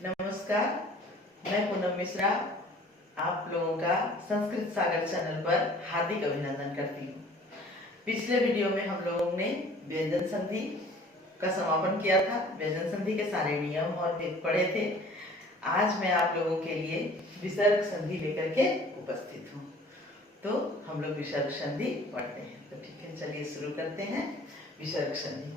नमस्कार, मैं पूनम मिश्रा आप लोगों का संस्कृत सागर चैनल पर हार्दिक अभिनंदन करती हूँ। पिछले वीडियो में हम लोगों ने व्यंजन संधि का समापन किया था। व्यंजन संधि के सारे नियम और भेद पढ़े थे। आज मैं आप लोगों के लिए विसर्ग संधि लेकर के उपस्थित हूँ। तो हम लोग विसर्ग संधि पढ़ते हैं। तो ठीक है, चलिए शुरू करते हैं। विसर्ग संधि।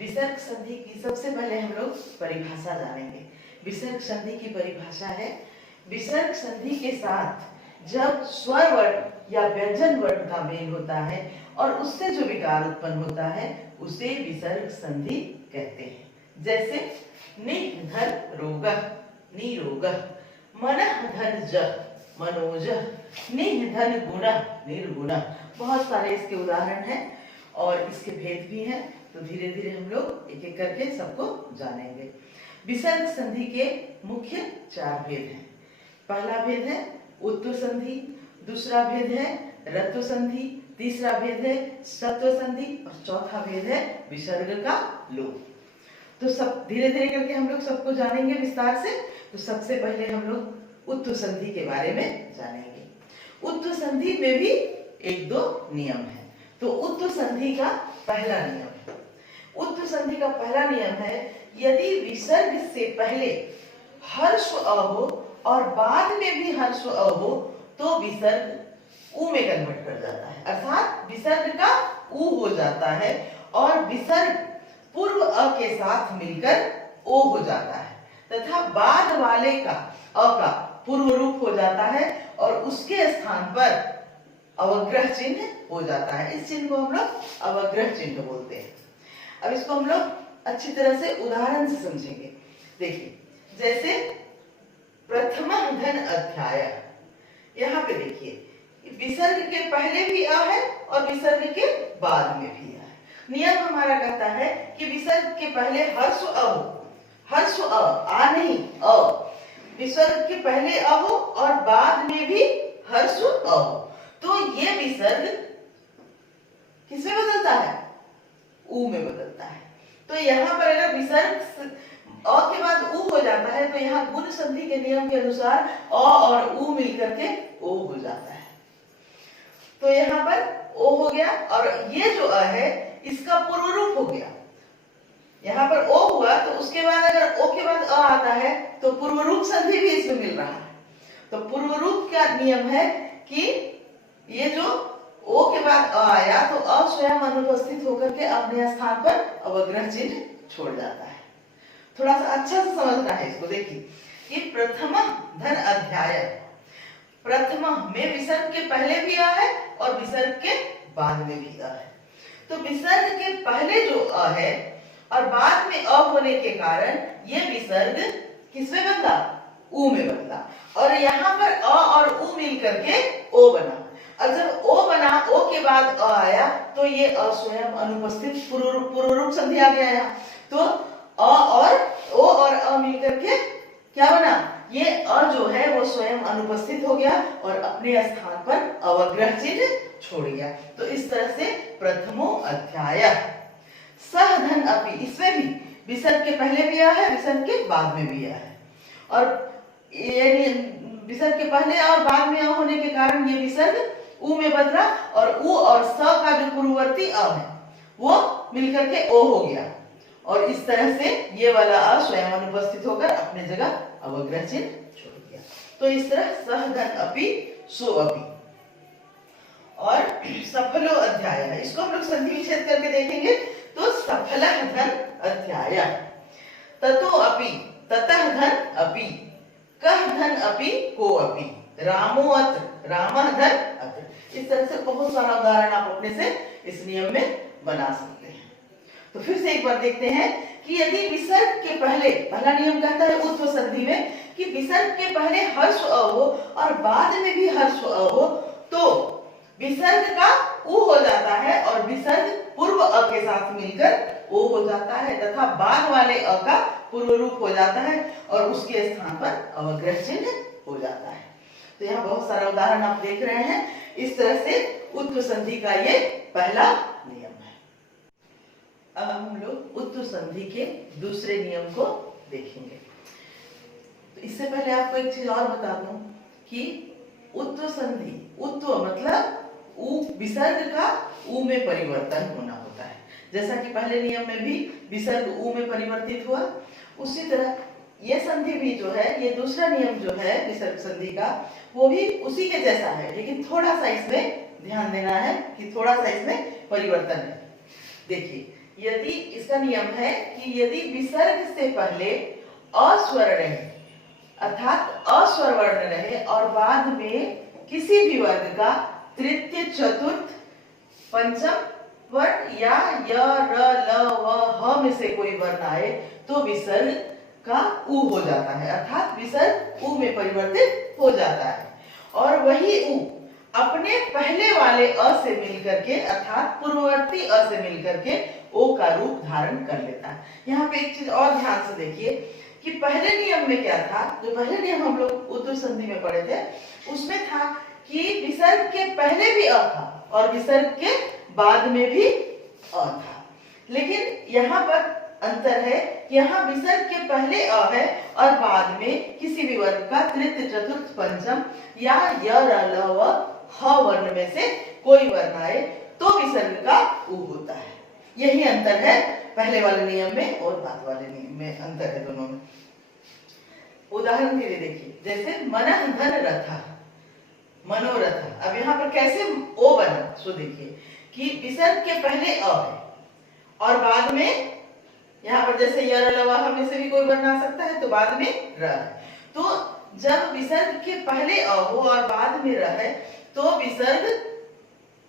विसर्ग संधि की सबसे पहले हम लोग परिभाषा जानेंगे। विसर्ग संधि की परिभाषा है, विसर्ग संधि के साथ जब स्वर वर्ण या व्यंजन वर्ण का मेल होता है और उससे जो विकार उत्पन्न होता है उसे विसर्ग संधि कहते हैं। जैसे निधन रोगः निरोगः, मनः धन जः मनोजः, निधन गुणः निर्गुणः। बहुत सारे इसके उदाहरण हैं और इसके भेद भी हैं। तो धीरे धीरे हम लोग एक एक करके सबको जानेंगे। विसर्ग संधि के मुख्य 4 भेद हैं। पहला भेद है उत्तु संधि, दूसरा भेद है रत्व संधि, तीसरा भेद है सत्व संधि और चौथा भेद है विसर्ग का लोप। तो सब धीरे धीरे करके हम लोग सबको जानेंगे विस्तार से। तो सबसे पहले हम लोग उत्तु संधि के बारे में जानेंगे। उत्तु संधि में भी 1-2 नियम है। तो उत्तु संधि का पहला नियम है, उत्तु संधि का पहला नियम है, यदि विसर्ग से पहले हर्ष अ हो और बाद में भी हर्ष अ हो तो विसर्ग उ में कन्वर्ट कर जाता है। अर्थात विसर्ग का उ हो जाता है और विसर्ग पूर्व अ के साथ मिलकर ओ हो जाता है तथा बाद वाले का अ का पूर्व रूप हो जाता है और उसके स्थान पर अवग्रह चिन्ह हो जाता है। इस चिन्ह को हम लोग अवग्रह चिन्ह बोलते हैं। अब इसको हम लोग अच्छी तरह से उदाहरण से समझेंगे। देखिए, जैसे प्रथम धन अध्याय, यहाँ पे देखिए विसर्ग के पहले भी अ है और विसर्ग के बाद में भी अ है। नियम हमारा कहता है कि विसर्ग के पहले हर्ष अ हो, हर्ष आ नहीं अ, विसर्ग के पहले अ हो और बाद में भी हर्ष अ हो तो ये विसर्ग किसमें बदलता है? उ में बदलता है। तो यहाँ पर अगर विसर्ग अ के बाद उ हो जाता है तो यहाँ गुण संधि के नियम के अनुसार अ और उ मिलकर के ओ हो जाता है। तो यहाँ पर ओ हो गया और ये जो अ है इसका पूर्व रूप हो गया। यहाँ पर ओ हुआ तो उसके बाद अगर ओ के बाद अ आता है तो पूर्व रूप संधि भी इसमें मिल रहा है। तो पूर्व रूप का नियम है कि ये जो ओ के बाद अ आया तो अ स्वयं अनुपस्थित होकर के अपने स्थान पर अवग्रह चिन्ह छोड़ जाता है। थोड़ा सा अच्छा से समझना है इसको। देखिए, कि प्रथम धन अध्याय, प्रथम में विसर्ग के पहले भी अ है और विसर्ग के बाद में भी अ है। तो विसर्ग के पहले जो अ है और बाद में अ होने के कारण ये विसर्ग किसमें बदला? उ में बदला और यहाँ पर अ और उ मिल करके ओ बना। और जब ओ बना, ओ के बाद अ आया तो ये अ स्वयं अनुपस्थित पूर्व रूप संधि आ गया यहाँ। तो अ और ओ और अ मिलकर के क्या बना? ये अ जो है वो स्वयं अनुपस्थित हो गया और अपने स्थान पर अवग्रह चिन्ह छोड़ गया। तो इस तरह से प्रथमो अध्याय सह धन अपि, इसमें भी विसर्ग के पहले भी अ है, विसर्ग के बाद में भी अ है और ये विसर्ग के पहले और बाद में अ होने के कारण ये विसर्ग उ में बदला और उ और स का जो पूर्ववर्ती अ है वो मिलकर के ओ हो गया और इस तरह से ये वाला अ स्वयं अनुपस्थित होकर अपने जगह अवग्रह चिन्ह छोड़ दिया। तो इस तरह सह धन अपि सो अपि। और सफलो अध्याय है, इसको हम लोग संधि विच्छेद करके देखेंगे। तो सफल धन अध्याय, ततो अपि ततः धन अपि, कह धन अपि को अपि, रामो अत्र रामः धन अत्र। इस तरह से बहुत सारा उदाहरण आप अपने से इस नियम में बना सकते हैं। तो फिर से एक बार देखते हैं कि यदि विसर्ग के पहले, पहला नियम कहता है उत्व संधि में कि विसर्ग के पहले हर्ष अ हो और बाद में भी हर्ष अ हो तो विसर्ग का उ हो जाता है और विसर्ग पूर्व अ के साथ मिलकर ओ हो जाता है तथा बाद वाले अ का पूर्व रूप हो जाता है और उसके स्थान पर अवग्रह चिन्ह हो जाता है। तो यहाँ बहुत सारा उदाहरण आप देख रहे हैं। इस तरह से उत्तु संधि का ये पहला नियम है। अब हम लोग उत्तु संधि के दूसरे नियम को देखेंगे। इससे पहले आपको एक चीज और बता दूं कि उत्व संधि, उत्व मतलब उ विसर्ग का उ में परिवर्तन होना होता है। जैसा कि पहले नियम में भी विसर्ग उ में परिवर्तित हुआ, उसी तरह ये संधि भी जो है, ये दूसरा नियम जो है विसर्ग संधि का, वो भी उसी के जैसा है, लेकिन थोड़ा सा इसमें ध्यान देना है कि थोड़ा सा इसमें परिवर्तन है। देखिए, यदि इसका नियम है कि यदि विसर्ग से पहले अस्वर रहे, अर्थात अस्वर वर्ण रहे और बाद में किसी भी वर्ग का तृतीय, चतुर्थ, पंचम वर्ण या य, र, ल, व, ह में से कोई वर्ण आए तो विसर्ग का उ हो जाता है, अर्थात विसर्ग उ में परिवर्तित हो जाता है। और वही उ अपने पहले वाले अ से मिलकर के, अर्थात पूर्ववर्ती अ से मिलकर के ओ का रूप धारण कर लेता है। यहाँ पे एक चीज और ध्यान से देखिए कि पहले नियम में क्या था, जो पहले नियम हम लोग उत्तर संधि में पढ़े थे, उसमें था कि विसर्ग के पहले भी अ था और विसर्ग के बाद में भी अ था। लेकिन यहाँ पर अंतर है, यहाँ विसर्ग के पहले अ है और बाद में किसी भी वर्ग का तृतीय, चतुर्थ, पंचम या य, र, ल, व, ह वर्ण में से कोई वर्ण आए तो विसर्ग का उ होता है। यही अंतर है पहले वाले नियम में और बाद वाले नियम में, अंतर है दोनों में। उदाहरण के लिए देखिए, जैसे मनः धन रथ, मनोरथ। अब यहाँ पर कैसे ओ बना, सो देखिए कि विसर्ग के पहले अ है और बाद में यहाँ पर जैसे य, र, ल, व में से भी कोई वर्ण आ सकता है तो बाद में र है। तो जब विसर्ग के पहले अ हो और बाद में र है तो विसर्ग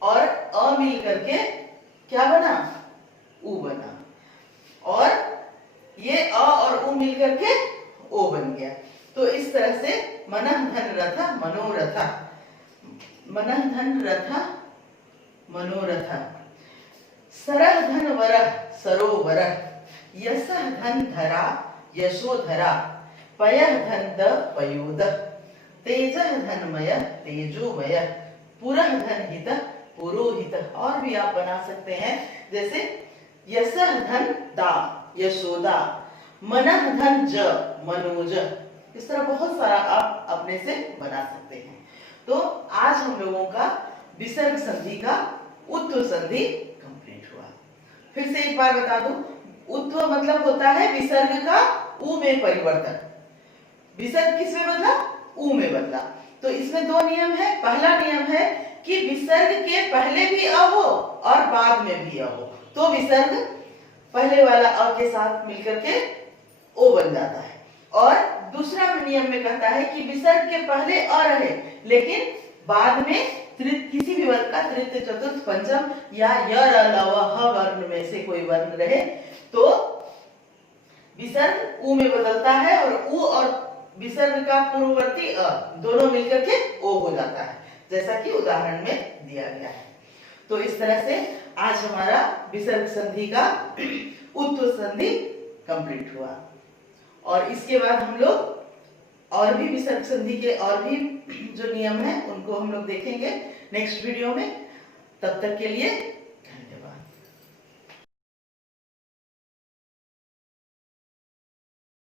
और अ मिल करके क्या बना, उ बना, और ये अ और उ मिल करके ओ बन गया। तो इस तरह से मनः धन रथ मनोरथ, मनः धन रथ मनोरथ, सरः धन वरः सरोवरः, यशः धन धरा यशोधरा, पयः धन द पयोदः, तेजः धनमय तेजोमय, पुरः धन हित पुरोहित। और भी आप बना सकते हैं, जैसे यशः धन दा यशोदा, मनः धन ज मनोज। इस तरह बहुत सारा आप अपने से बना सकते हैं। तो आज हम लोगों का विसर्ग संधि का उत्व संधि कंप्लीट हुआ। फिर से एक बार बता दूं, उत्व मतलब होता है विसर्ग का उ में परिवर्तन। विसर्ग किस में बदला, उ में बदला। तो इसमें दो नियम है। पहला नियम है कि विसर्ग के पहले भी अ हो और बाद में भी अ हो तो विसर्ग पहले वाला अ के साथ मिलकर के ओ बन जाता है। और दूसरा नियम में कहता है कि विसर्ग के पहले अ रहे लेकिन बाद में किसी भी वर्ग का तृतीय, चतुर्थ, पंचम या य, र, ल, व, ह वर्ण में से कोई वर्ण रहे तो विसर्ग उ में बदलता है और उ और विसर्ग का पूर्ववर्ती अ दोनों मिलकर के ओ हो जाता है, जैसा कि उदाहरण में दिया गया है। तो इस तरह से आज हमारा विसर्ग संधि का उत्व संधि कंप्लीट हुआ। और इसके बाद हम लोग और भी विसर्ग संधि के और भी जो नियम है उनको हम लोग देखेंगे नेक्स्ट वीडियो में। तब तक के लिए